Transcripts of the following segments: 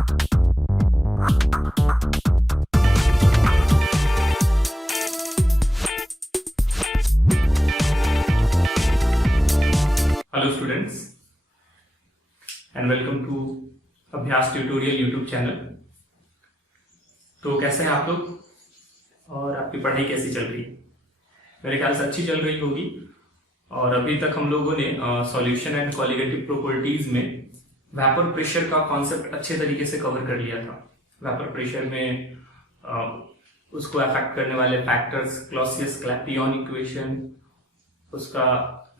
Hello students and welcome to Abhyas tutorial YouTube channel. तो कैसे हैं आप लोग और आपकी पढ़ाई कैसी चल रही है? मेरे ख्याल से अच्छी चल रही होगी। और अभी तक हम लोगों ने सॉल्यूशन एंड कॉलिगेटिव प्रॉपर्टीज में वेपर प्रेशर का कॉन्सेप्ट अच्छे तरीके से कवर कर लिया था। वेपर प्रेशर में उसको अफेक्ट करने वाले फैक्टर्स, क्लॉसियस-क्लैपियन इक्वेशन, उसका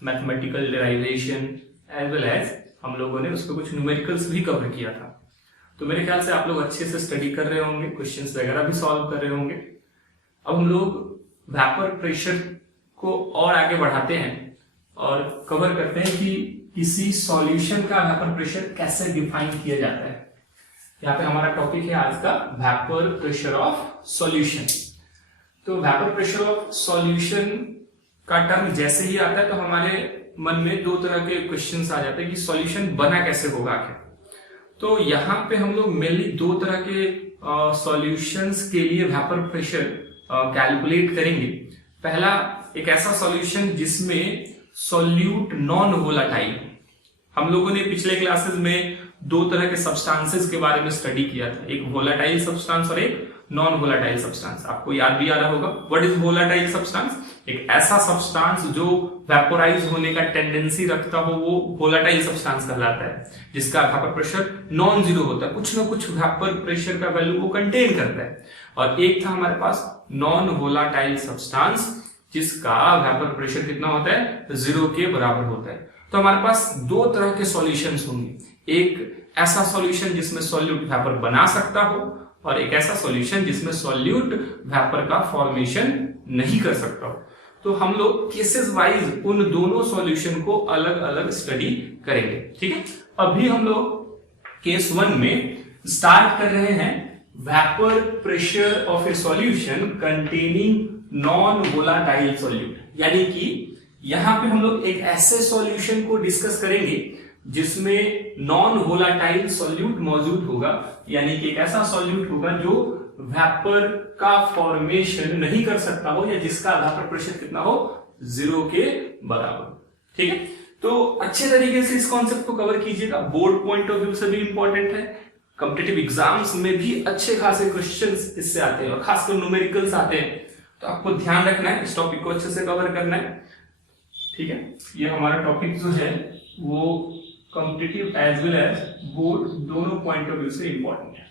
mathematical derivation as well as हम लोगों ने उस पर कुछ न्यूमेरिकल्स भी कवर किया था। तो मेरे ख्याल से आप लोग अच्छे से स्टडी कर रहे होंगे, क्वेश्चंस वगैरह भी सॉल्व कर रहे होंगे। अब हम लोग वेपर प्रेशर को और आगे बढ़ाते हैं और कवर करते हैं कि किसी सॉल्यूशन का वेपर प्रेशर कैसे डिफाइन किया जाता है। यहाँ पे हमारा टॉपिक है आज का वेपर प्रेशर ऑफ सॉल्यूशन। तो वेपर प्रेशर ऑफ सॉल्यूशन का टर्म जैसे ही आता है तो हमारे मन में दो तरह के क्वेश्चंस आ जाते हैं कि सॉल्यूशन बना कैसे होगा आखिर। तो यहाँ पे हम लोग मेनली दो तरह के सॉल्यूशंस के लिए वेपर प्रेशर कैलकुलेट करेंगे। पहला, एक ऐसा सॉल्यूशन जिसमें सॉल्यूट नॉन वोलाटाइल। हम लोगों ने पिछले क्लासेस में दो तरह के सब्सटेंसेस के बारे में स्टडी किया था, एक वोलाटाइल सब्सटेंस और एक नॉन वोलाटाइल सब्सटेंस। आपको याद भी आ रहा होगा व्हाट इज वोलाटाइल सब्सटेंस? एक ऐसा सब्सटेंस जो वेपोराइज होने का टेंडेंसी रखता हो वो वोलाटाइल सब्सटेंस कहलाता है, जिसका वेपर प्रेशर नॉन जीरो होता है, कुछ ना कुछ वेपर प्रेशर का वैल्यू वो कंटेन करता है। और एक था हमारे पास नॉन वोलाटाइल सब्सटेंस जिसका वेपर प्रेशर कितना होता है? जीरो के बराबर होता है। तो हमारे पास दो तरह के सॉल्यूशंस होंगे, एक ऐसा सॉल्यूशन जिसमें सॉल्यूट वेपर बना सकता हो और एक ऐसा सॉल्यूशन जिसमें सॉल्यूट वेपर का फॉर्मेशन नहीं कर सकता हो। तो हम लोग केसेस वाइज उन दोनों सॉल्यूशन को अलग अलग स्टडी करेंगे, ठीक है। अभी हम लोग केस 1 में स्टार्ट कर रहे हैं vapour pressure of A solution containing non volatile solute, यानी कि यहां पे हम लोग एक ऐसे सॉल्यूशन को डिस्कस करेंगे जिसमें नॉन वोलाटाइल सॉल्यूट मौजूद होगा, यानी कि एक ऐसा सॉल्यूट होगा जो वेपर का फॉर्मेशन नहीं कर सकता हो या जिसका वेपर प्रेशर कितना हो? जीरो के बराबर, ठीक है। तो अच्छे तरीके से इस कॉन्सेप्ट को कवर कीजिएगा, बोर्ड पॉइंट ऑफ व्यू से भी इंपॉर्टेंट है, कॉम्पिटिटिव एग्जाम्स में भी अच्छे खासे क्वेश्चंस इससे आते हैं और खासकर न्यूमेरिकल्स आते हैं। तो आपको ध्यान रखना है, इस टॉपिक को अच्छे से कवर करना है, ठीक है। ये हमारा टॉपिक जो है वो competitive as well as board दोनों पॉइंट ऑफ व्यू से इंपॉर्टेंट है।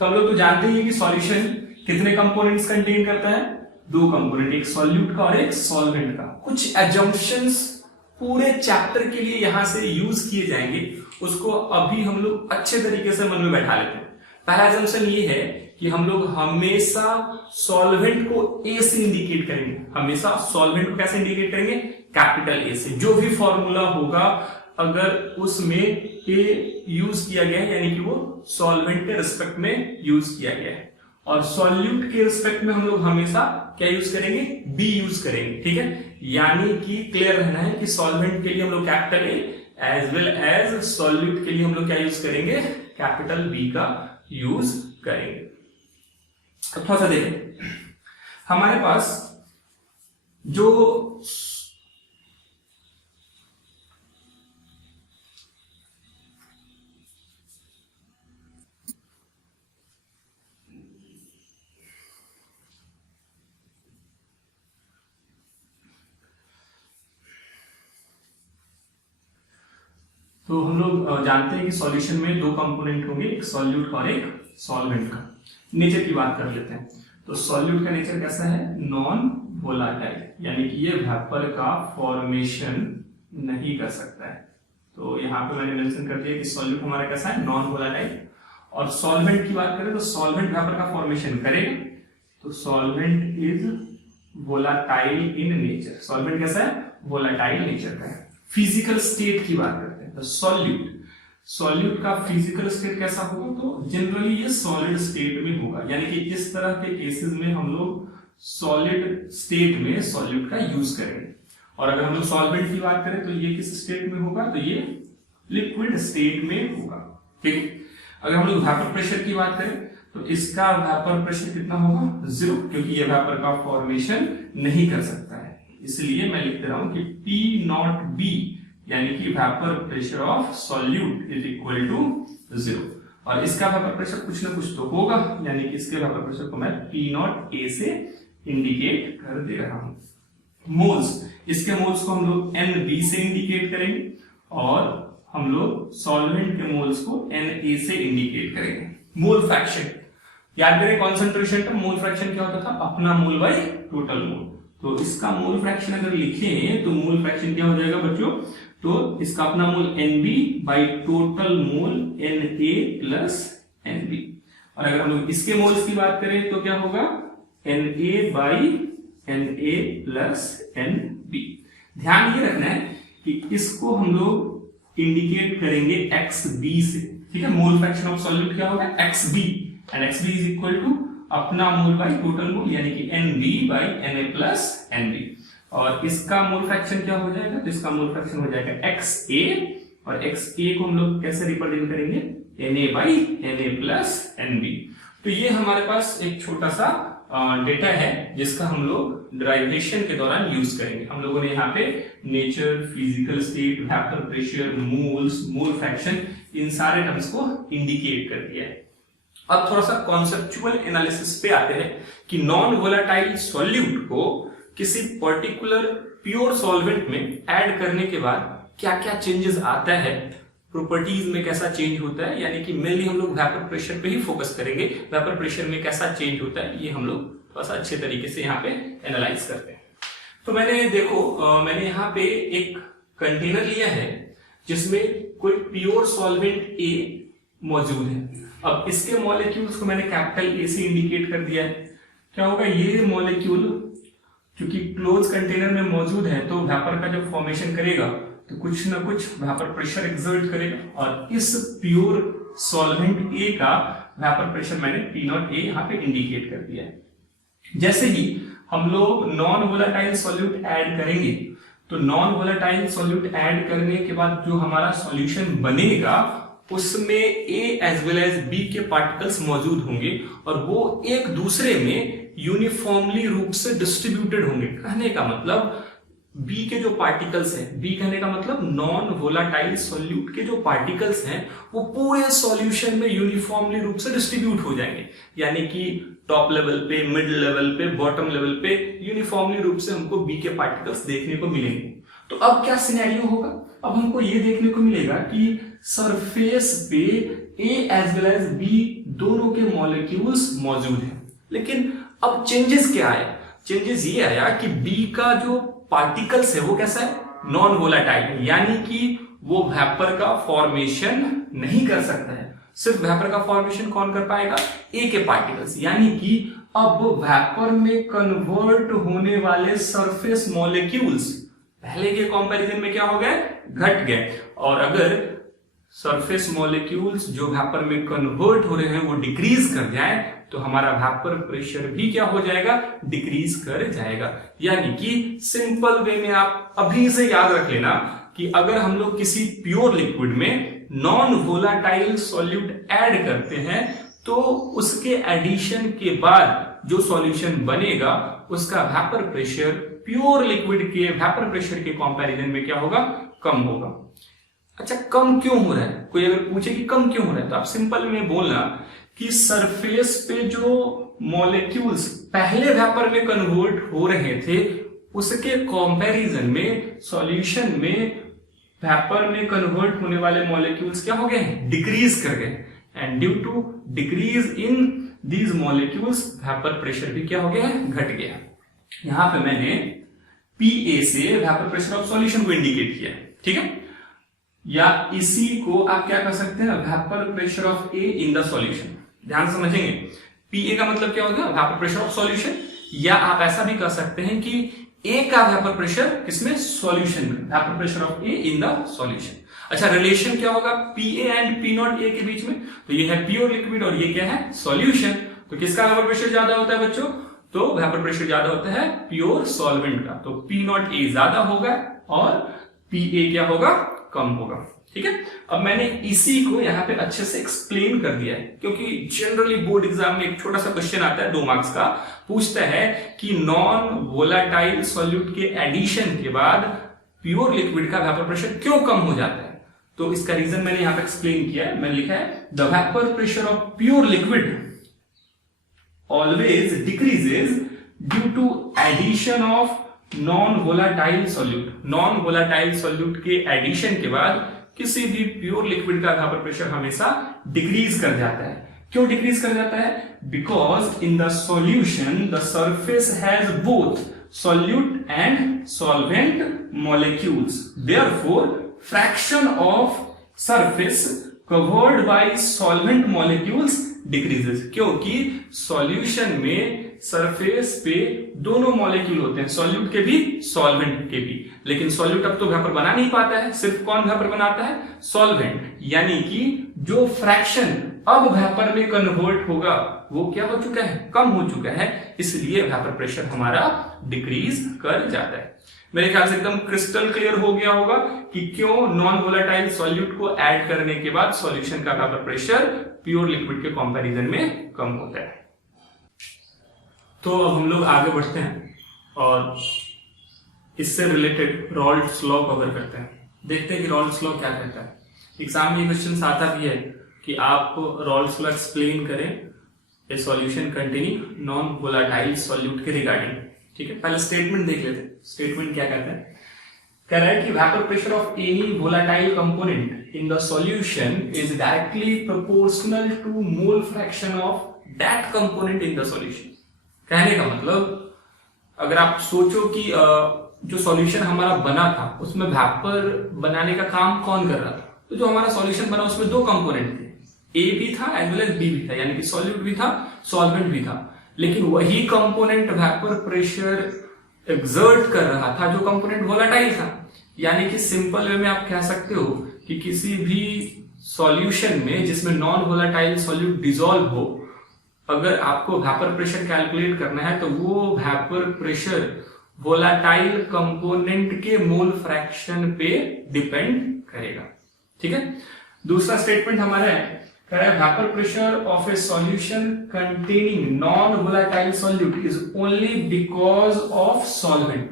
तो हम लोग तो जानते ही हैं कि सॉल्यूशन कितने कंपोनेंट्स कंटेन करता है? दो कंपोनेंट, एक सॉल्यूट का और एक सॉल्वेंट का। कुछ एजम्पशंस पूरे चैप्टर के लिए यहां से यूज किए जाएंगे, उसको अभी हम लोग अच्छे तरीके से मन में बैठा लेते हैं। पहला एजम्पशन ये है कि हम लोग हमेशा सॉल्वेंट को ए से इंडिकेट करेंगे। हमेशा सॉल्वेंट को कैसे इंडिकेट करेंगे? कैपिटल ए से। जो भी फॉर्मूला होगा अगर उसमें ए यूज किया गया है यानी कि वो सॉल्वेंट के रिस्पेक्ट में यूज किया गया है, और सॉल्यूट के रिस्पेक्ट में हम लोग हमेशा क्या यूज करेंगे? बी यूज करेंगे, ठीक है। यानी कि क्लियर रहना है कि सॉल्वेंट के लिए हम लोग capital A as well as solute के लिए हम लोग क्या यूज करेंगे? कैपिटल बी का यूज करेंगे। अब थोड़ा सा देखें, हमारे पास जो तो हम लोग जानते हैं कि सॉल्यूशन में दो कंपोनेंट होंगे, एक सॉल्यूट का और एक सॉल्वेंट का। नेचर की बात कर लेते हैं। तो सॉल्यूट का नेचर कैसा है? नॉन वोलाटाइल, यानी कि ये वेपर का फॉर्मेशन नहीं कर सकता है। तो यहाँ पे मैंने मेंशन कर दिया कि सॉल्यूट हमारा कैसा है? Non volatile. और सॉल्वेंट की बात करें तो सॉल्वेंट वेपर का फॉर्मेशन करेगा। तो solvent is volatile in nature. Solvent कैसा है? वोलाटाइल नेचर का है। फिजिकल स्टेट की बात करते हैं तो सॉल्यूट का फिजिकल स्टेट कैसा होगा? तो जनरली ये सॉलिड स्टेट में होगा, यानी कि इस तरह के केसेस में हम लोग सॉलिड स्टेट में सॉल्यूट का यूज करेंगे। और अगर हम लोग सॉल्वेंट की बात करें तो ये किस स्टेट में होगा? तो ये लिक्विड स्टेट में होगा, ठीक है। अगर हम लोग वेपर प्रेशर की बात करें तो इसका वेपर प्रेशर कितना होगा, 0, क्योंकि ये वेपर का फॉर्मेशन नहीं कर सकता है। इसलिए मैं लिख दे रहा हूं कि P नॉट B यानी कि vapour pressure of solute is equal to 0, और इसका वेपर प्रेशर कुछ ना कुछ तो होगा, यानी कि इसके वेपर प्रेशर को मैं P नॉट A से इंडिकेट कर दे रहा हूं। मोल्स, इसके मोल्स को हम लोग NB से इंडिकेट करेंगे और हम लोग सॉल्वेंट के मोल्स को Na से इंडिकेट करेंगे। मोल फ्रैक्शन याद करें, कॉन्सेंट्रेशन का मोल फ्रैक्शन क्या होता था, अपना मोल बाई टोटल मोल। तो इसका मोल फ्रैक्शन अगर लिखें तो मोल फ्रैक्शन क्या हो जाएगा बच्चों, तो इसका अपना मोल NB by total mole Na plus NB। और अगर हम लोग इसके मोल्स की बात करें तो क्या होगा, Na by Na plus NB। ध्यान ये रखना है कि इसको हम लोग इंडिकेट करेंगे XB से, ठीक है। मोल फ्रैक्शन ऑफ सॉल्यूट क्या होगा, XB, and XB is equal to अपना मोल बाई टोटल मोल यानी कि NB by Na plus NB। और इसका मोल फ्रैक्शन क्या हो जाएगा, तो इसका मोल फ्रैक्शन हो जाएगा XA, और XA को हम लोग कैसे रिप्रेजेंट करेंगे, Na by Na plus NB। तो ये हमारे पास एक छोटा सा डेटा है जिसका हम लोग डराइवेशन के दौरान यूज करेंगे। हम लोगों ने यहाँ पे nature, physical state, vapour pressure, moles, mole fraction, इन सारे टर्म्स को इंडिकेट कर दिया है। अब थोड़ा सा कॉन्सेप्चुअल एनालिसिस पे आते हैं कि नॉन वोलेटाइल सॉल्यूट को किसी पर्टिकुलर प्योर सॉल्वेंट में ऐड करने के बाद क्या क्या चेंजेस आता है, प्रॉपर्टीज में कैसा चेंज होता है, यानी कि मेनली हम लोग वेपर प्रेशर पे ही फोकस करेंगे। वेपर प्रेशर में कैसा चेंज होता है ये हम लोग थोड़ा सा अच्छे तरीके से यहाँ पे एनालाइज करते हैं। तो मैंने देखो मैंने यहाँ पे एक कंटेनर लिया है जिसमें कोई प्योर सॉल्वेंट A मौजूद है। अब इसके मॉलिक्यूल्स को मैंने कैपिटल A से इंडिकेट कर दिया है। क्या होगा, ये मॉलिक्यूल क्योंकि क्लोज कंटेनर में मौजूद है तो वेपर का जब फॉर्मेशन करेगा तो कुछ ना कुछ वेपर प्रेशर एक्सर्ट करेगा, और इस प्योर सॉल्वेंट A का वेपर प्रेशर मैंने P नॉट A यहाँ पे इंडिकेट कर दिया है। जैसे ही हम लोग नॉन वोलेटाइल सॉल्यूट ऐड करेंगे तो नॉन वोलेटाइल सॉल्यूट ऐड करने के बाद जो हमारा सॉल्यूशन बनेगा उसमें A as well as B के पार्टिकल्स मौजूद होंगे और वो एक दूसरे में यूनिफॉर्मली रूप से डिस्ट्रीब्यूटेड होंगे। कहने का मतलब B के जो पार्टिकल्स हैं, B कहने का मतलब नॉन वोलेटाइल सॉल्यूट के जो पार्टिकल्स हैं वो पूरे सॉल्यूशन में यूनिफॉर्मली रूप से डिस्ट्रीब्यूट हो जाएंगे, यानी कि टॉप लेवल पे, मिड लेवल पे, बॉटम लेवल पे यूनिफॉर्मली रूप से हमको B के पार्टिकल्स देखने को मिलेंगे। तो अब क्या सिनेरियो होगा, अब हमको ये देखने को मिलेगा कि सरफेस पे A as well as B दोनों के मॉलिक्यूल्स मौजूद हैं। लेकिन अब चेंजेस क्या आया, चेंजेस ये आया कि B का जो पार्टिकल्स है वो कैसा है, नॉन वोलेटाइल, यानी कि वो वेपर का फॉर्मेशन नहीं कर सकता है। सिर्फ वेपर का फॉर्मेशन कौन कर पाएगा, A के पार्टिकल्स, यानी कि अब वेपर में कन्वर्ट होने वाले सरफेस मॉलिक्यूल्स पहले के कंपैरिजन में क्या हो गए, घट गए। और अगर सरफेस मॉलिक्यूल्स जो वेपर में कन्वर्ट हो रहे हैं वो डिक्रीज कर जाए तो हमारा वेपर प्रेशर भी क्या हो जाएगा, डिक्रीज कर जाएगा। यानी कि सिंपल वे में आप अभी से याद रख लेना कि अगर हम लोग किसी प्योर लिक्विड में नॉन वोलेटाइल सॉल्यूट ऐड करते हैं तो उसके एडिशन के बाद जो सॉल्यूशन बनेगा उसका वेपर प्रेशर प्योर लिक्विड के वेपर प्रेशर के कंपैरिजन में क्या होगा, कम होगा। अच्छा, कम क्यों हो रहा है, कोई अगर पूछे कि कम क्यों हो रहा है तो आप सिंपल में बोलना कि सरफेस पे जो मॉलिक्यूल्स पहले वेपर में कन्वर्ट हो रहे थे उसके कंपैरिजन में सॉल्यूशन में वेपर में कन्वर्ट होने वाले मॉलिक्यूल्स क्या हो गए, डिक्रीज कर गए। And due to decrease in these molecules vapour pressure भी क्या हो गया है, घट गया। यहां पे मैंने PA से वेपर प्रेशर ऑफ सॉल्यूशन को इंडिकेट किया, ठीक है। या इसी को आप क्या कर सकते हैं, vapour pressure of A in the solution. ध्यान समझेंगे, PA का मतलब क्या होगा, वेपर प्रेशर ऑफ सॉल्यूशन, या आप ऐसा भी कर सकते हैं कि A का वेपर प्रेशर किसमें, सॉल्यूशन में, vapour pressure of A in the solution. अच्छा, रिलेशन क्या होगा PA and P not A के बीच में, तो ये है प्योर लिक्विड और ये क्या है, सॉल्यूशन। तो किसका वेपर प्रेशर ज्यादा होता है बच्चों, तो वेपर प्रेशर ज्यादा होता है प्योर सॉल्वेंट का, तो P नॉट A ज्यादा होगा और PA क्या होगा, कम होगा। ठीक है। अब मैंने इसी को यहाँ पे अच्छे से एक्सप्लेन कर दिया है, क्योंकि जनरली बोर्ड एग्जाम में एक छोटा सा क्वेश्चन आता है 2 मार्क्स का, पूछता है कि नॉन वोलाटाइल सॉल्यूट के एडिशन के बाद प्योर लिक्विड का वेपर प्रेशर क्यों कम हो जाता है। तो इसका रीजन मैंने यहाँ पे एक्सप्लेन किया है। मैंने लिखा है the vapour pressure of pure liquid always decreases due to addition of non volatile solute. Non volatile solute के एडिशन के बाद किसी भी प्योर लिक्विड का वेपर प्रेशर हमेशा डिक्रीज कर जाता है। क्यों डिक्रीज कर जाता है? Because in the solution the surface has both solute and solvent molecules, therefore fraction of surface covered by solvent molecules decreases. क्योंकि सॉल्यूशन में सरफेस पे दोनों मॉलिक्यूल होते हैं, सॉल्यूट के भी सॉल्वेंट के भी, लेकिन सॉल्यूट अब तो वेपर बना नहीं पाता है, सिर्फ कौन वेपर बनाता है? सॉल्वेंट। यानी कि जो फ्रैक्शन अब वेपर में कन्वर्ट होगा वो क्या हो चुका है? कम हो चुका है, इसलिए वेपर प्रेशर हमारा डिक्रीज कर जाता है। मेरे ख्याल से एकदम क्रिस्टल क्लियर हो गया होगा कि क्यों नॉन वोलेटाइल सॉल्यूट को ऐड करने के बाद सॉल्यूशन का वेपर प्रेशर प्योर लिक्विड के कंपैरिजन में कम होता है। तो अब हम लोग आगे बढ़ते हैं और इससे रिलेटेड रॉल्ड्स लॉ कवर करते हैं। देखते हैं कि रॉल्ड्स लॉ क्या कहता है। एग्जाम में क्वेश्चन आता भी है कि आप रॉल्ड्स लॉ एक्सप्लेन करें ए solution containing non volatile solute के रिगार्डिंग। ठीक है, पहले स्टेटमेंट देख लेते हैं। स्टेटमेंट क्या कहता है? कह रहा है कि vapour pressure of any volatile component in the solution is directly proportional to mole fraction of that component in the solution. कहने का मतलब, अगर आप सोचो कि जो सॉल्यूशन हमारा बना था उसमें वेपर बनाने का काम कौन कर रहा था, तो जो हमारा सॉल्यूशन बना उसमें 2 कंपोनेंट थे, ए भी था एज वेल एज बी भी था, यानी कि सॉल्यूट भी था सॉल्वेंट भी था। लेकिन वही कंपोनेंट वेपर प्रेशर एक्सर्ट कर रहा था जो कंपोनेंट वोलेटाइल था। यानी कि सिंपल वे में आप कह सकते हो कि किसी भी सॉल्यूशन में जिसमें नॉन वोलेटाइल सॉल्यूट डिसॉल्व हो, अगर आपको वेपर प्रेशर कैलकुलेट करना है तो वो वेपर प्रेशर वोलेटाइल कंपोनेंट के मोल फ्रैक्शन पे डिपेंड करेगा। ठीक है। दूसरा स्टेटमेंट हमारा है, कह रहा है vapour pressure of A solution containing non volatile solute is only because of solvent.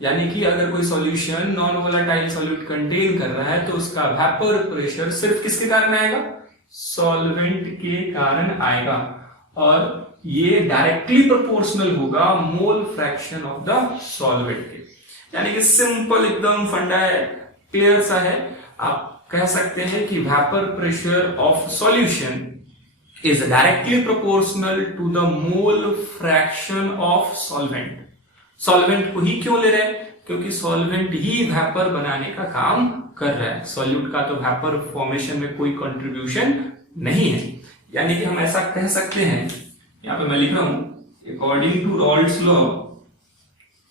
यानी कि अगर कोई solution non volatile solute contain कर रहा है तो उसका वेपर प्रेशर सिर्फ किसके कारण आएगा? सॉल्वेंट के कारण आएगा, और ये डायरेक्टली प्रोपोर्शनल होगा मोल फ्रैक्शन ऑफ द सॉल्वेंट के। यानी कि सिंपल एकदम फंडा है, क्लियर सा है। आप कह सकते हैं कि vapour pressure of solution is directly proportional to the mole fraction of solvent. Solvent को ही क्यों ले रहे हैं? क्योंकि सॉल्वेंट ही वेपर बनाने का काम कर रहा है, सॉल्यूट का तो वेपर फॉर्मेशन में कोई कंट्रीब्यूशन नहीं है। यानी कि हम ऐसा कह सकते हैं, यहां पे मैं लिख रहा हूं अकॉर्डिंग टू रॉल्ड्स लॉ,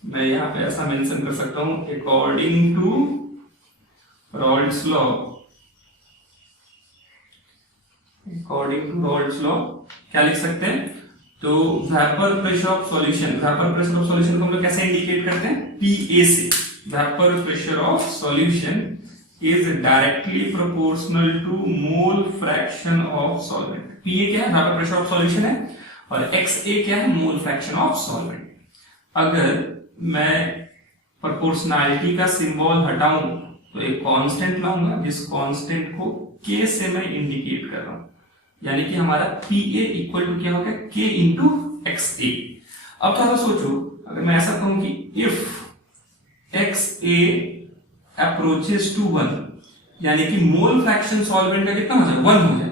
मैं यहां पे ऐसा मेंशन कर सकता हूं according to Raoult's law, according to Raoult's law क्या लिख सकते हैं? तो vapour pressure of solution, vapour pressure of solution को हम लोग कैसे इंडिकेट करते हैं? PA से। Vapour pressure of solution is directly proportional to mole fraction of solvent. PA क्या है? वेपर प्रेशर ऑफ सॉल्यूशन है, और XA क्या है? मोल फ्रैक्शन ऑफ सॉल्वेंट। अगर मैं प्रोपोर्शनैलिटी का सिंबल हटाऊं तो एक कांस्टेंट लाऊंगा, जिस कांस्टेंट को K से मैं इंडिकेट कर रहा हूं, यानी कि हमारा PA इक्वल टू क्या हो गया? K into XA। अब थोड़ा सोचो, अगर मैं ऐसा कहूं कि इफ XA अप्रोचेस टू 1, यानी कि मोल फ्रैक्शन सॉल्वेंट का कितना हो जाएगा? 1 हो जाए।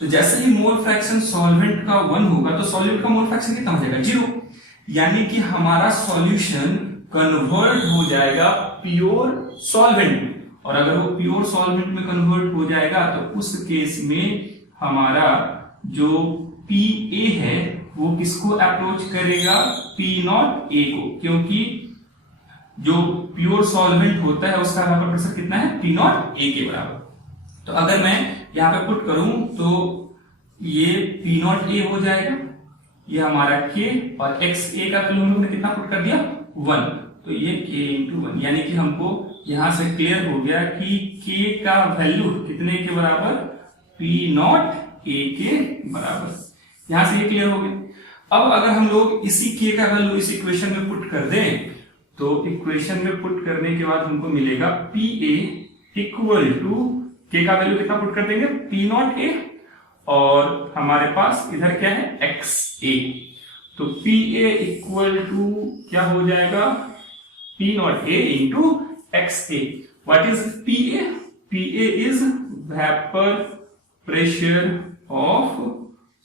तो जैसे ही मोल फ्रैक्शन सॉल्वेंट का 1 होगा तो सॉल्यूट का मोल फ्रैक्शन कितना हो जाएगा? 0। यानी कि हमारा सॉल्यूशन कन्वर्ट हो जाएगा प्योर सॉल्वेंट, और अगर वो प्योर सॉल्वेंट में कन्वर्ट हो जाएगा तो उस केस में हमारा जो PA है वो किसको अप्रोच करेगा? P0A को, क्योंकि जो प्योर सॉल्वेंट होता है उसका वेपर प्रेशर कितना है? P0A के बराबर। तो अगर मैं यहां पे पुट करूं तो ये P0A हो जाएगा, ये हमारा K, और XA का वैल्यू हमने कितना पुट कर दिया? 1, तो ये K इंटू 1, यानी कि हमको यहां से क्लियर हो गया कि k का वैल्यू कितने के बराबर, P नॉट a के बराबर। यहां से ये क्लियर हो गया। अब अगर हम लोग इसी k का वैल्यू इस इक्वेशन में पुट कर दें, तो इक्वेशन में पुट करने के बाद हमको मिलेगा Pa इक्वल टू, k का वैल्यू कितना पुट कर देंगे, P नॉट a, और हमारे पास इधर क्या है, XA। तो Pa इक्वल टू क्या हो जाएगा, P not a into XA। What is Pa? Pa is vapour pressure of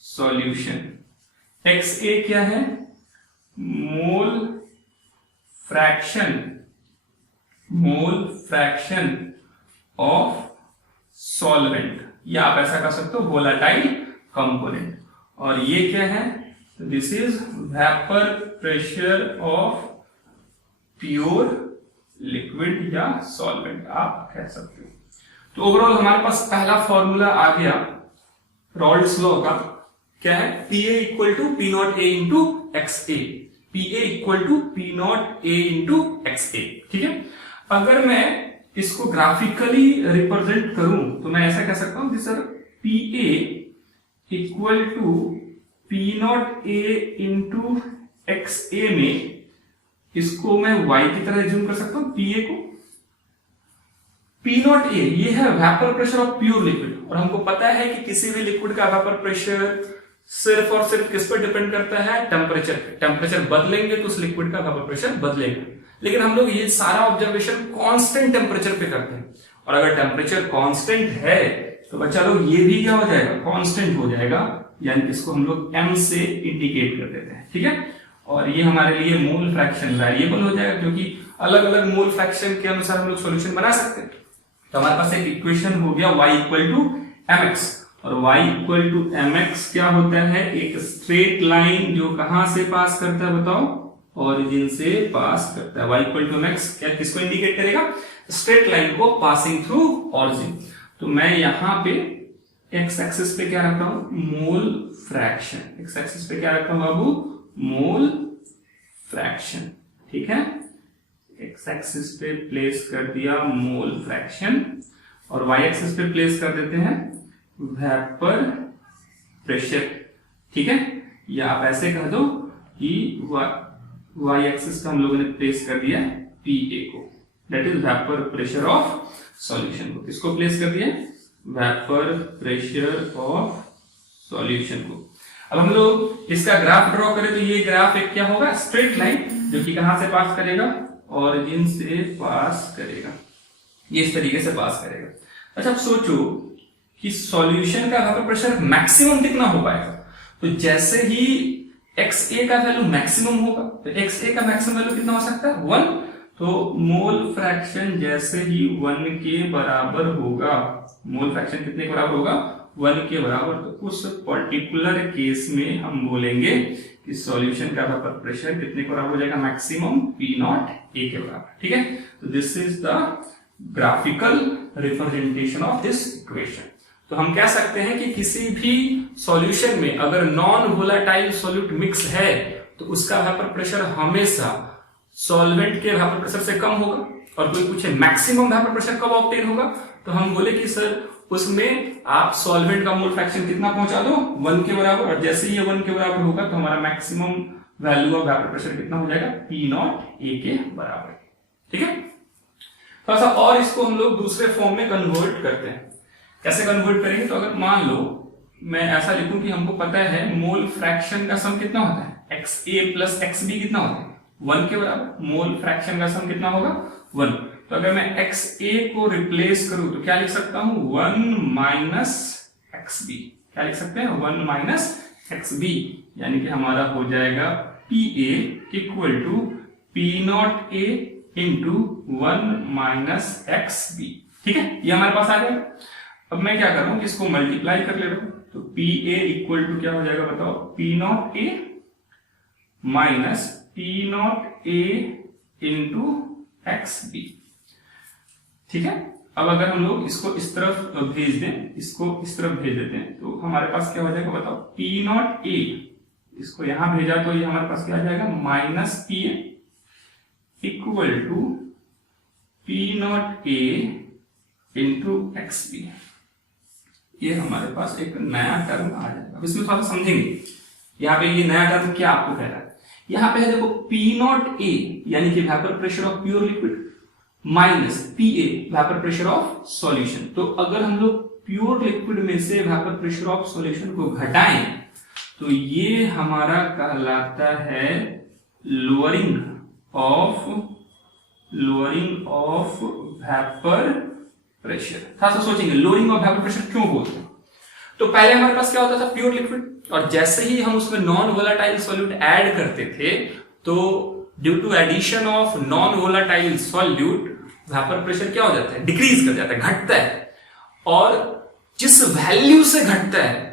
solution. XA क्या है, मोल फ्रैक्शन ऑफ सॉल्वेंट, या आप ऐसा कर सकते हो वोलाटाइल कंपोनेंट। और ये क्या है, this is vapour pressure of pure liquid या सॉल्वेंट आप कह सकते हो। तो ओवरऑल हमारे पास पहला फॉर्मूला आ गया रॉल्ड्स लॉ का, क्या है, Pa equal to P not A into XA। Pa equal to P not A into XA। ठीक है, अगर मैं इसको ग्राफिकली रिप्रेजेंट करूं तो मैं ऐसा कह सकता हूं कि sir Pa equal to P not A into XA में इसको मैं y की तरह जूम कर सकता हूं, Pa को। P नॉट A ये है vapour pressure of pure liquid, और हमको पता है कि किसी भी लिक्विड का वेपर प्रेशर सिर्फ और सिर्फ किस पर डिपेंड करता है, टेम्परेचर पे। टेम्परेचर बदलेंगे तो उस लिक्विड का वेपर प्रेशर बदलेगा। लेकिन हम लोग ये सारा ऑब्जर्वेशन कांस्टेंट टेम्परेचर पे करते हैं, और अगर टेम्परेचर कांस्टेंट है तो बच्चा लोग ये भी क्या हो जाएगा, कांस्टेंट हो जाएगा, यानी इसको हम लोग m से इंडिकेट कर देते हैं। ठीक है, और ये हमारे लिए मोल फ्रैक्शन वेरिएबल हो जाएगा, क्योंकि अलग अलग मोल फ्रैक्शन के अनुसार हम लोग सॉल्यूशन बना सकते हैं। तो हमारे पास एक इक्वेशन हो गया y इक्वल टू mx, और y इक्वल टू mx क्या होता है, एक स्ट्रेट लाइन जो कहां से पास करता है बताओ, ओरिजिन से पास करता है। y इक्वल टू mx क्या किसको इंडिकेट करेगा, स्ट्रेट लाइन को पासिंग थ्रू ओरिजिन। तो मैं यहां पे x एक्सिस पे क्या रखता हूं, मोल फ्रैक्शन। x एक्सिस पे क्या रखता हूं बाबू, मोल फ्रैक्शन। ठीक है, x एक्सिस पे प्लेस कर दिया मोल फ्रैक्शन, और y एक्सिस पे प्लेस कर देते हैं वेपर प्रेशर। ठीक है, या आप ऐसे कह दो कि y एक्सिस पे हम लोगों ने प्लेस कर दिया Pa को, that is vapour pressure of solution को। किसको प्लेस कर दिया, वेपर प्रेशर ऑफ सॉल्यूशन को। अब हम लोग इसका ग्राफ ड्रॉ करें तो ये ग्राफ एक क्या होगा, स्ट्रेट लाइन, जो कि कहां से पास करेगा, ओरिजिन से पास करेगा, ये इस तरीके से पास करेगा। अच्छा, अब सोचो कि सॉल्यूशन का वेपर प्रेशर मैक्सिमम कितना हो पाएगा। तो जैसे ही XA का वैल्यू मैक्सिमम होगा, तो XA का मैक्सिमम वैल्यू कितना हो सकता है, 1। तो मोल फ्रैक्शन जैसे ही 1 के बराबर होगा, मोल फ्रैक्शन कितने के बराबर होगा, 1 के बराबर, तो उस पर्टिकुलर केस में हम बोलेंगे कि सॉल्यूशन का वेपर प्रेशर कितने के बराबर हो जाएगा, मैक्सिमम P नॉट A के बराबर। ठीक है, तो this is the graphical representation of this equation. तो हम कह सकते हैं कि किसी भी सॉल्यूशन में अगर नॉन वोलेटाइल सॉल्यूट मिक्स है तो उसका वेपर प्रेशर हमेशा सॉल्वेंट के वेपर प्रेशर से कम होगा। और कोई पूछे मैक्सिमम वेपर प्रेशर कब ऑब्टेन होगा, तो हम बोले कि सर उसमें आप सॉल्वेंट का मोल फ्रैक्शन कितना पहुंचा दो, 1 के बराबर, और जैसे ही ये 1 के बराबर होगा तो हमारा maximum value of vapour pressure कितना हो जाएगा, P नॉट A के बराबर। ठीक है, थोड़ा सा और इसको हम लोग दूसरे फॉर्म में कन्वर्ट करते हैं। कैसे कन्वर्ट करेंगे, तो अगर मान लो मैं ऐसा लिखूं कि हमको पता है मोल फ्रैक्शन का सम कितना होता है, XA प्लस XB कितना होता है, 1 के बराबर। मोल फ्रैक्शन का सम कितना होगा, 1। तो अगर मैं XA को रिप्लेस करूं तो क्या लिख सकता हूं, 1 माइनस XB। क्या लिख सकते हैं, 1 माइनस XB, यानी कि हमारा हो जाएगा PA equal to P not A into 1 minus XB। ठीक है, ये हमारे पास आ गया। अब मैं क्या कर रहा हूं कि इसको मल्टीप्लाई कर ले रहा हूं, तो PA इक्वल टू क्या हो जाएगा बताओ, P not A minus P not A into XB। ठीक है, अब अगर हम लोग इसको इस तरफ भेज दें, इसको इस तरफ भेज देते हैं, तो हमारे पास क्या हो जाएगा बताओ, P नॉट A, इसको यहां भेजा तो ये हमारे पास क्या आ जाएगा, minus PA equal to P not A into X B, ये हमारे पास एक नया टर्म आ जाएगा। अब इसमें थोड़ा सा समझेंगे, यहाँ पे ये नया टर्म क्या आपको कह रहा है। यहाँ पे है देखो पी नॉट ए यानी कि vapour pressure of pure liquid minus P A vapour pressure of solution. तो अगर हम लोग प्योर लिक्विड में से वेपर प्रेशर ऑफ सॉल्यूशन को घटाएं तो ये हमारा कहलाता है लोअरिंग ऑफ वेपर प्रेशर। थोड़ा सा सोचेंगे लोअरिंग ऑफ वेपर प्रेशर क्यों बोलते हैं। तो पहले हमारे पास क्या होता था प्योर लिक्विड, और जैसे ही हम उसमें नॉन वोलाटाइल सॉल्यूट ऐड करते थे तो due to addition of non volatile solute vapour pressure क्या हो जाता है, डिक्रीज कर जाता है, घटता है। और जिस वैल्यू से घटता है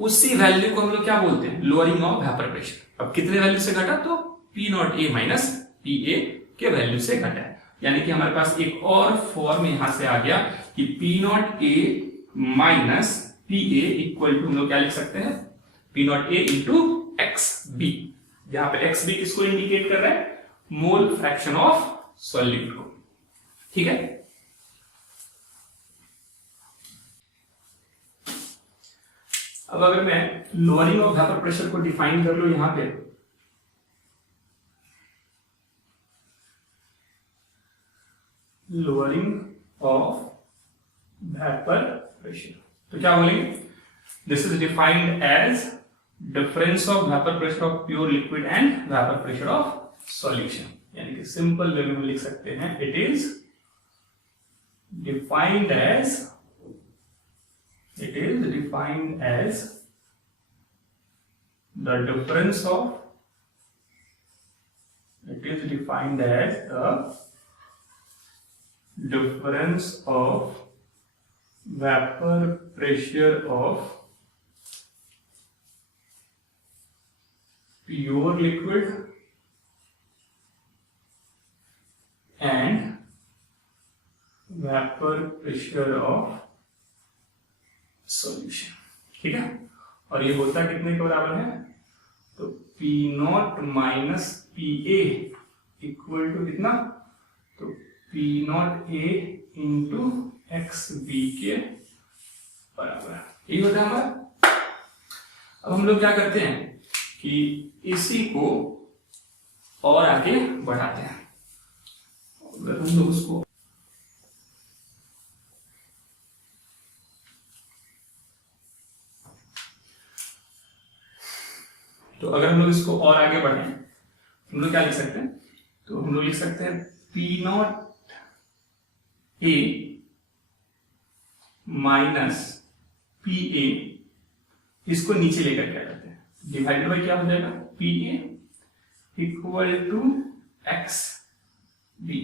उसी वैल्यू को हम लोग क्या बोलते हैं, लोअरिंग ऑफ वेपर प्रेशर। अब कितने वैल्यू से घटा, तो P not A minus P ए के वैल्यू से घटा है। यानी कि हमारे पास एक और फॉर्म यहां से आ गया कि P not A minus P A equal to हम लोग क्या लिख सकते हैं, P not A into X B. जहां पे एक्स बी किसको इंडिकेट कर रहा है, मोल फ्रैक्शन ऑफ सॉल्यूट को। ठीक है, अब अगर मैं लोअरिंग ऑफ वेपर प्रेशर को डिफाइन कर लूं यहां पे, लोअरिंग ऑफ वेपर प्रेशर, तो क्या बोलेंगे, this is defined as difference of vapour pressure of pure liquid and vapour pressure of solution. यानी कि सिंपल वे में लिख सकते हैं, it is defined as the difference of vapor pressure of pure liquid and vapor pressure of solution. ठीक है, और ये होता कितने के बराबर है, तो P not minus P A equal to कितना, तो P not A into X B के बराबर, यही होता है हमारा। अब हम लोग क्या करते हैं कि इसी को और आगे बढ़ाते हैं। अगर हम लोग उसको तो अगर हम लोग इसको और आगे बढ़े हम लोग क्या लिख सकते हैं, तो हम लोग लिख सकते हैं P not A minus P ए, इसको नीचे लेकर क्या करते हैं, डिवाइडेड बाई क्या हो जाएगा, P A equal to X B,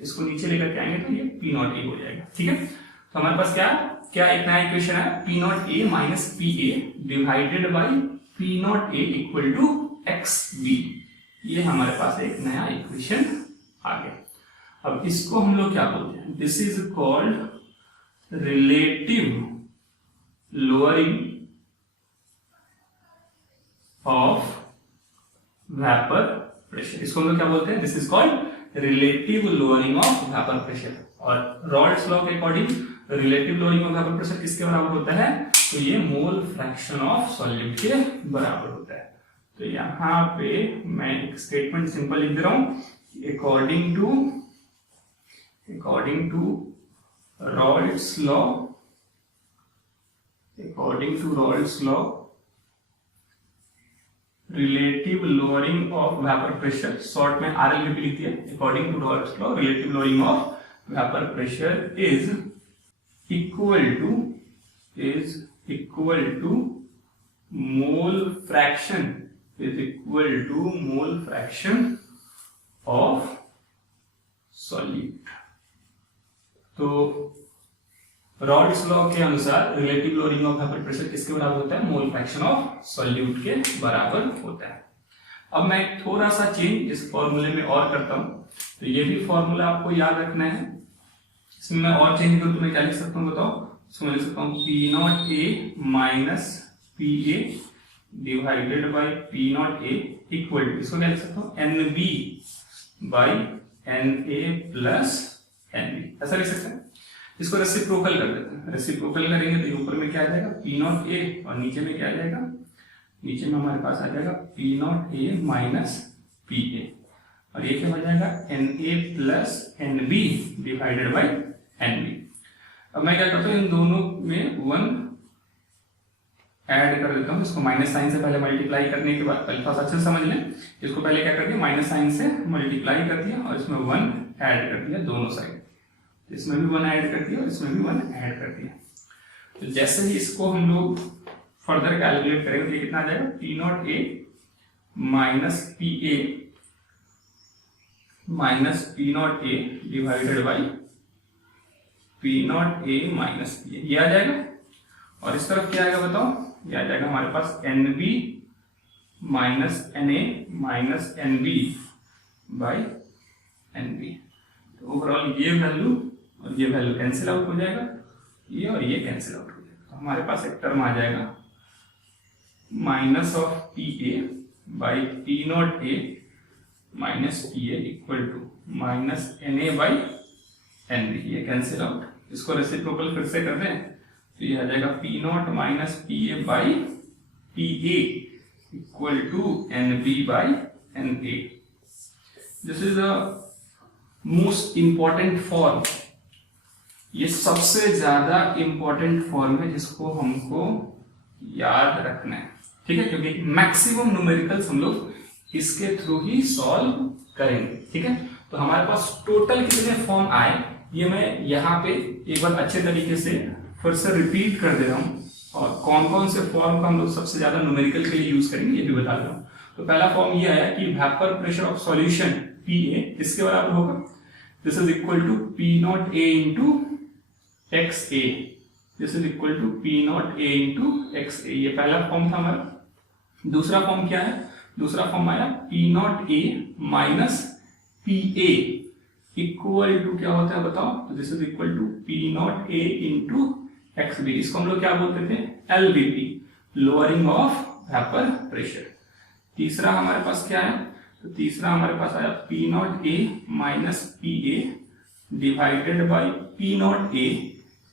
इसको नीचे लेकर के आएंगे तो ये पी नॉट ए हो जाएगा। ठीक है, तो हमारे पास क्या एक नया इक्वेशन है, P not A minus P A divided by P not A equal to X B, ये हमारे पास एक नया इक्वेशन आ गया। अब इसको हम लोग क्या बोलते हैं, this is called relative lowering of vapour pressure. इसको हम लोग क्या बोलते हैं, this is called relative lowering of vapour pressure. और रॉल्ड्स लॉ के according relative lowering of vapour pressure किसके बराबर होता है, तो ये मोल फ्रैक्शन ऑफ सॉल्यूट के बराबर होता है। तो यहां पे मैं एक स्टेटमेंट सिंपल लिख दे रहा हूं, according to Raoult's law relative lowering of vapour pressure, short में आरएल भी लिख दिया, according to Raoult's law relative lowering of vapour pressure is equal to mole fraction of solute. तो रॉल्ड्स लॉ के अनुसार relative lowering of vapour pressure किसके बराबर होता है, मोल फ्रैक्शन ऑफ सॉल्यूट के बराबर होता है। अब मैं थोड़ा सा चेंज इस फॉर्मूले में और करता हूं, तो ये भी फॉर्मूला आपको याद रखना है। इसमें मैं और चेंज करूं तो मैं क्या लिख सकता हूं बताओ, इसमें लिख सकता हूं P not A minus P A divided by P not A equal to, इसको क्या लिख सकता हूं, N B by N A plus NB, ऐसा लिख सकते हैं। इसको रेसिप्रोकल कर देते हैं। रेसिप्रोकल करेंगे तो ऊपर में क्या आ जाएगा P0A और नीचे में क्या आ जाएगा, नीचे में हमारे पास आ जाएगा P0A माइनस PA और ये क्या हो जाएगा NA plus NB divided by NB। अब मैं क्या करता हूँ इन दोनों में 1 ऐड कर देता हूँ। इसको माइनस साइन से पहले मल्टीप्लाई करने के बाद अल्फा अच्छे से समझ लें, इसको पहले क्या कर दिया माइनस साइन से मल्टीप्लाई कर दिया और इसमें 1 ऐड कर दिया दोनों साइड, इसमें भी 1 ऐड कर दिया और इसमें भी 1 ऐड कर दिया। तो जैसे ही इसको हम लोग फर्दर कैलकुलेट करेंगे तो कितना आ जाएगा P0A minus PA minus P0A divided by P0A minus PA, ये आ जाएगा। और इस तरफ क्या आएगा बताओ, ये आ जाएगा हमारे पास NB minus NA minus NB by NB। तो ओवरऑल ये वैल्यू और ये वैल्यू कैंसिल आउट हो जाएगा, ये और ये कैंसिल आउट हो जाएगा। तो हमारे पास एक टर्म आ जाएगा minus of PA by P0A minus PA equal to minus NA by NB, ये कैंसिल आउट। इसको रेसिप्रोकल फिर से कर दें तो ये आ जाएगा P0 minus PA by PA equal to NB by NA। This is the most important form, ये सबसे ज्यादा इंपॉर्टेंट फॉर्म है जिसको हमको याद रखना है, ठीक है, क्योंकि मैक्सिमम न्यूमेरिकल्स हम लोग इसके थ्रू ही सॉल्व करेंगे, ठीक है। तो हमारे पास टोटल कितने फॉर्म आए ये मैं यहाँ पे एक बार अच्छे तरीके से फिर से रिपीट कर दे रहा हूँ और कौन कौन से फॉर्म का हम लोग सबसे ज्यादा न्यूमेरिकल के लिए यूज करेंगे ये भी बता रहा हूँ। तो पहला फॉर्म ये आया कि vapour pressure of solution PA इसके बराबर होगा, this is equal to P0A into XA, this is equal to P0A into XA, ये पहला फॉर्म था हमारा। दूसरा फॉर्म क्या है, दूसरा फॉर्म आया P0A minus PA equal to क्या होता है बताओ, तो this is equal to P0A into XB, इसको हम लोग क्या बोलते थे LVP, lowering of vapour pressure. तीसरा हमारे पास क्या है, तो तीसरा हमारे पास आया P0A minus PA divided by P0A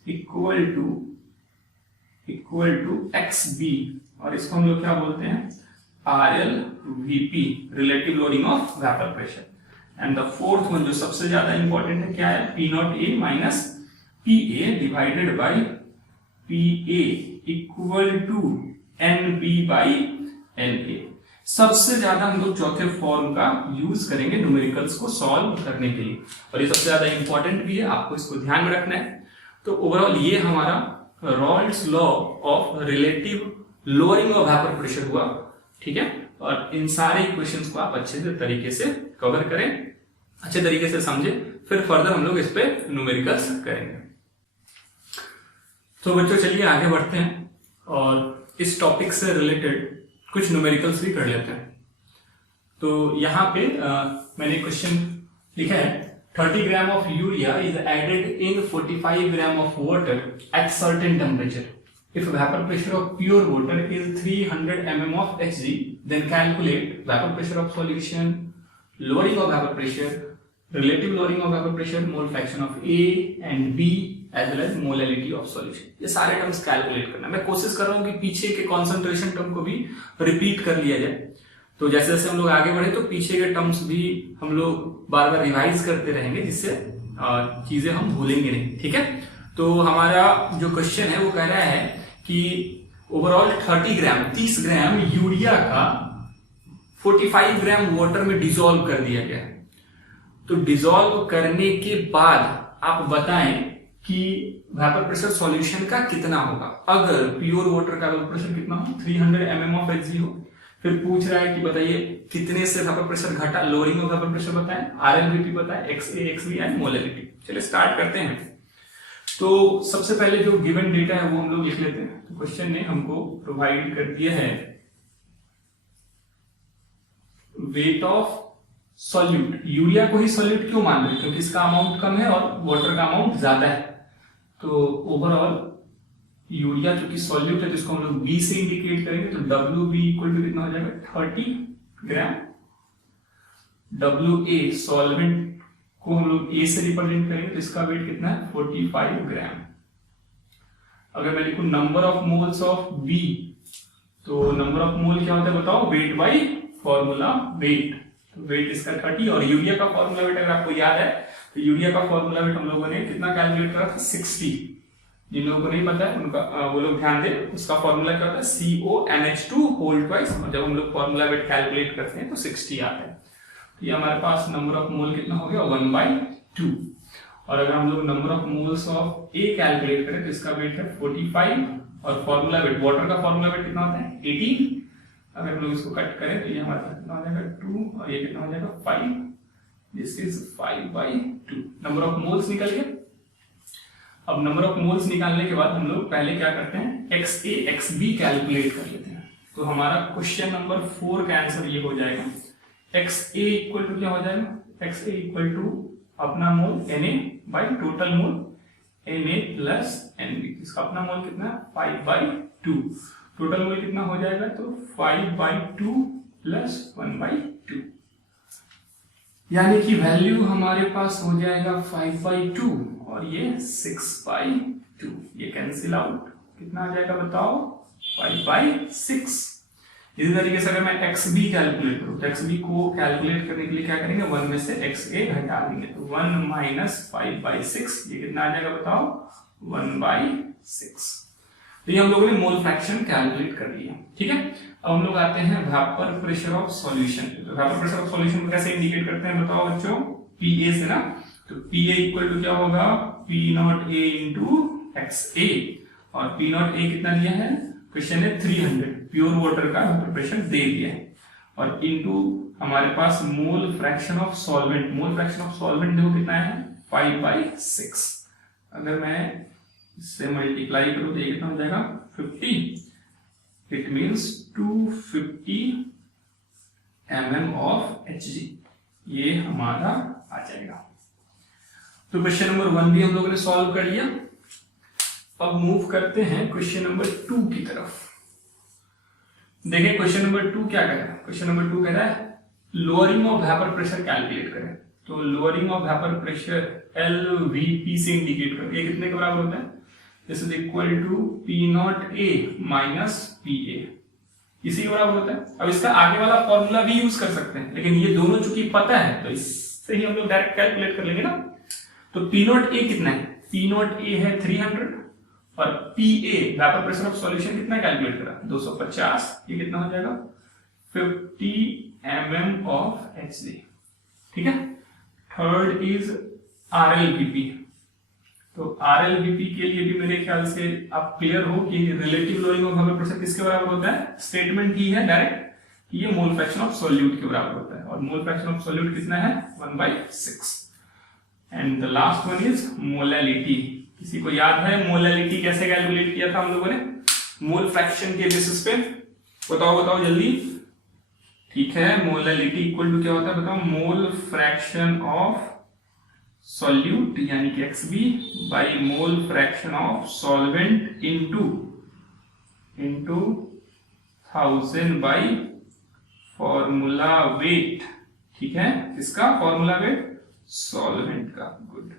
equal to XB और इसको हम लोग क्या बोलते हैं RLVP, relative lowering of vapour pressure. And the fourth one जो सबसे ज्यादा इंपॉर्टेंट है क्या है P0A minus PA divided by PA equal to NB by NA। सबसे ज्यादा हम लोग चौथे फॉर्म का यूज करेंगे न्यूमेरिकल्स को सॉल्व करने के लिए और ये सबसे ज्यादा इंपॉर्टेंट भी है, आपको इसको ध्यान में रखना है। तो ओवरऑल ये हमारा Rawls law of relative lowering of vapour pressure हुआ, ठीक है। और इन सारे इक्वेशंस को आप अच्छे से तरीके से कवर करें, अच्छे तरीके से समझे, फिर फर्दर हम लोग इस पे न्यूमेरिकल्स करेंगे। तो बच्चों चलिए आगे बढ़ते हैं और इस टॉपिक से रिलेटेड कुछ न्यूमेरिकल्स भी कर लेते हैं। तो यहाँ पे मैंने क्वेश्चन लिखा है 30 gram of urea is added in 45 gram of water at certain temperature. If vapor pressure of pure water is 300 mm of Hg, then calculate vapor pressure of solution, lowering of vapor pressure, relative lowering of vapor pressure, mole fraction of A and B as well as molality of solution। ये सारे terms calculate करना। मैं कोशिश कर रहा हूँ कि पीछे के कॉन्सेंट्रेशन टर्म को भी रिपीट कर लिया जाए। तो जैसे जैसे हम लोग आगे बढ़े तो पीछे के टर्म्स भी हम लोग बार बार रिवाइज करते रहेंगे, जिससे चीजें हम भूलेंगे नहीं, ठीक है। तो हमारा जो क्वेश्चन है वो कह रहा है कि ओवरऑल 30 ग्राम यूरिया का 45 ग्राम वाटर में डिसॉल्व कर दिया गया। तो डिसॉल्व करने के बाद आप बताएं कि वेपर प्रेशर सॉल्यूशन का कितना होगा। अगर प्योर वाटर का वेपर प्रेशर कितना हो 300 mm ऑफ Hg हो, फिर पूछ रहा है कि बताइए कितने से वेपर प्रेशर घटा, लोअरिंग ऑफ वेपर प्रेशर बताएं, RLVP बताएं, XA XB एंड मोलैलिटी। चलिए स्टार्ट करते हैं। तो सबसे पहले जो गिवन डेटा है वो हम लोग लिख लेते हैं। तो क्वेश्चन ने हमको प्रोवाइड कर दिया है वेट ऑफ सॉल्यूट। यूरिया को ही सॉल्यूट क्यों मान रहे हैं, क्योंकि इसका अमाउंट कम है और वाटर का अमाउंट ज्यादा है। तो ओवरऑल यूरिया चूंकि सॉल्यूट है तो इसको हम लोग बी से इंडिकेट करेंगे। तो WB इक्वल टू कितना हो जाएगा 30 ग्राम। WA सॉल्वेंट को हम लोग ए से रिप्रेजेंट करेंगे तो इसका वेट कितना है 45 ग्राम। अगर मैं लिखूं number of moles of B, तो नंबर ऑफ मोल क्या होता है बताओ, वेट बाई फॉर्मूला वेट। तो वेट इसका 30, और यूरिया का फॉर्मूला वेट अगर आपको याद है तो यूरिया का फॉर्मूला वेट हम लोगों ने कितना कैलकुलेट करा था 60। जिन लोगों को नहीं पता है उनका वो लोग ध्यान दें, उसका फॉर्मूला क्या होता है CONH2 होल ट्वाइस, और जब हम लोग फॉर्मूला वेट कैलकुलेट करते हैं तो 60 आता है। तो ये हमारे पास नंबर ऑफ मोल कितना हो गया 1/2। और अगर हम लोग number of moles of A calculate करें तो इसका वेट है 45, और फॉर्मूला वेट वाटर का फॉर्मूला वेट कितना होता है 18। अगर हम लोग इसको कट करें तो ये हमारे पास कितना हो जाएगा 2, और ये कितना हो जाएगा 5, this is 5/2। Number of moles निकल गया। अब नंबर ऑफ मोल्स निकालने के बाद हम लोग पहले क्या करते हैं XA XB कैलकुलेट कर लेते हैं। तो हमारा क्वेश्चन नंबर 4 का आंसर ये हो जाएगा XA इक्वल टू क्या हो जाएगा, XA इक्वल टू अपना मोल Na by total mole Na plus Nb। इसका अपना मोल कितना है 5/2, टोटल मोल कितना हो जाएगा तो 5/2 प्लस 1/2, यानी कि वैल्यू हमारे पास हो जाएगा 5/2 और ये 6/2। ये कैंसिल आउट, कितना आ जाएगा बताओ 5/6। इसी तरीके से अगर मैं XB कैलकुलेट करूं तो XB को कैलकुलेट करने के लिए क्या करेंगे 1 में से XA घटा देंगे, तो 1 माइनस 5/6 ये कितना आ जाएगा बताओ 1/6। तो ये हम लोगों ने मोल फ्रैक्शन कैलकुलेट कर लिया। ठीक है, अब हम लोग आते हैं वेपर प्रेशर ऑफ सॉल्यूशन। तो वेपर प्रेशर ऑफ सॉल्यूशन को कैसे इंडिकेट करते हैं बताओ बच्चों, PA से ना। तो PA इक्वल टू क्या होगा P0A इंटू XA, और P0A कितना दिया है क्वेश्चन है 300, प्योर वाटर का वेपर प्रेशर दे दिया है, और इनटू हमारे पास mole fraction of solvent. Mole fraction of solvent देखो कितना है 5/6। अगर मैं इससे मल्टीप्लाई करूं तो ये कितना हो जाएगा 50। It means 250 mm of Hg, ये हमारा आ जाएगा। तो क्वेश्चन नंबर 1 भी हम लोगों ने सॉल्व कर लिया। अब मूव करते हैं क्वेश्चन नंबर 2 की तरफ। देखिए क्वेश्चन नंबर 2 क्या कह रहा है, क्वेश्चन नंबर 2 कह रहा है lowering of vapour pressure calculate करें। तो lowering of vapour pressure LVP से इंडिकेट करें, ये कितने के बराबर होता है, this is equal to P0A minus PA, इसी के बराबर होता है। अब इसका आगे वाला फॉर्मूला भी यूज कर सकते हैं, लेकिन ये दोनों चूंकि पता है तो इससे ही हम लोग डायरेक्ट कैलकुलेट कर लेंगे ना। तो P0A कितना है, P0A है 300, और PA vapour pressure of solution कितना कैलकुलेट करा 250, ये कितना हो जाएगा 50 mm ऑफ Hg। ठीक है, थर्ड इज RLVP। तो RLVP के लिए भी मेरे ख्याल से आप क्लियर हो कि relative lowering of vapour pressure किसके बराबर होता है, स्टेटमेंट ही है डायरेक्ट कि ये मोल फ्रैक्शन ऑफ सॉल्यूट के बराबर होता है, और मोल फ्रैक्शन ऑफ सॉल्यूट कितना है 1/6। And the last one is molality. किसी को याद है मोलैलिटी कैसे कैलकुलेट किया था हम लोगों ने मोल फ्रैक्शन के बेसिस पे, बताओ जल्दी। ठीक है, मोलैलिटी इक्वल टू क्या होता है बताओ, मोल फ्रैक्शन ऑफ सॉल्यूट यानी कि XB by mole fraction of solvent into 1000 by formula wait. ठीक है, इसका फॉर्मूला वेट सॉल्वेंट का। गुड,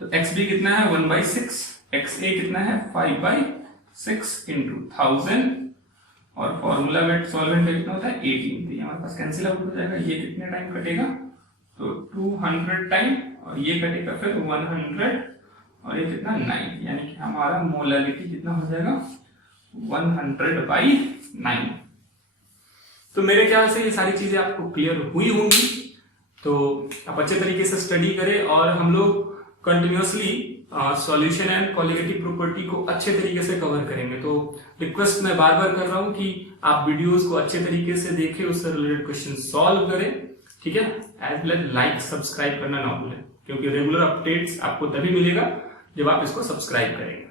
तो XB कितना है 1/6, XA कितना है 5/6 इंटू 1000, और फॉर्मूला वेट सॉल्वेंट का कितना होता है 18। तो ये हमारे पास कैंसिल आउट हो जाएगा, ये कितने टाइम कटेगा तो 200 टाइम, और ये कटेगा फिर 100, और ये कितना 9, यानी कि हमारा मोलैलिटी कितना हो जाएगा 100/9। तो मेरे ख्याल से ये सारी चीजें आपको क्लियर हुई होंगी, तो आप अच्छे तरीके से स्टडी करें, और हम लोग continuously solution and colligative property को अच्छे तरीके से कवर करेंगे। तो रिक्वेस्ट मैं बार बार कर रहा हूं कि आप वीडियोस को अच्छे तरीके से देखें, उससे रिलेटेड क्वेश्चन सॉल्व करें। ठीक है, एज वेल लाइक सब्सक्राइब करना ना भूलें, क्योंकि रेगुलर अपडेट्स आपको तभी मिलेगा जब आप इसको सब्सक्राइब करेंगे।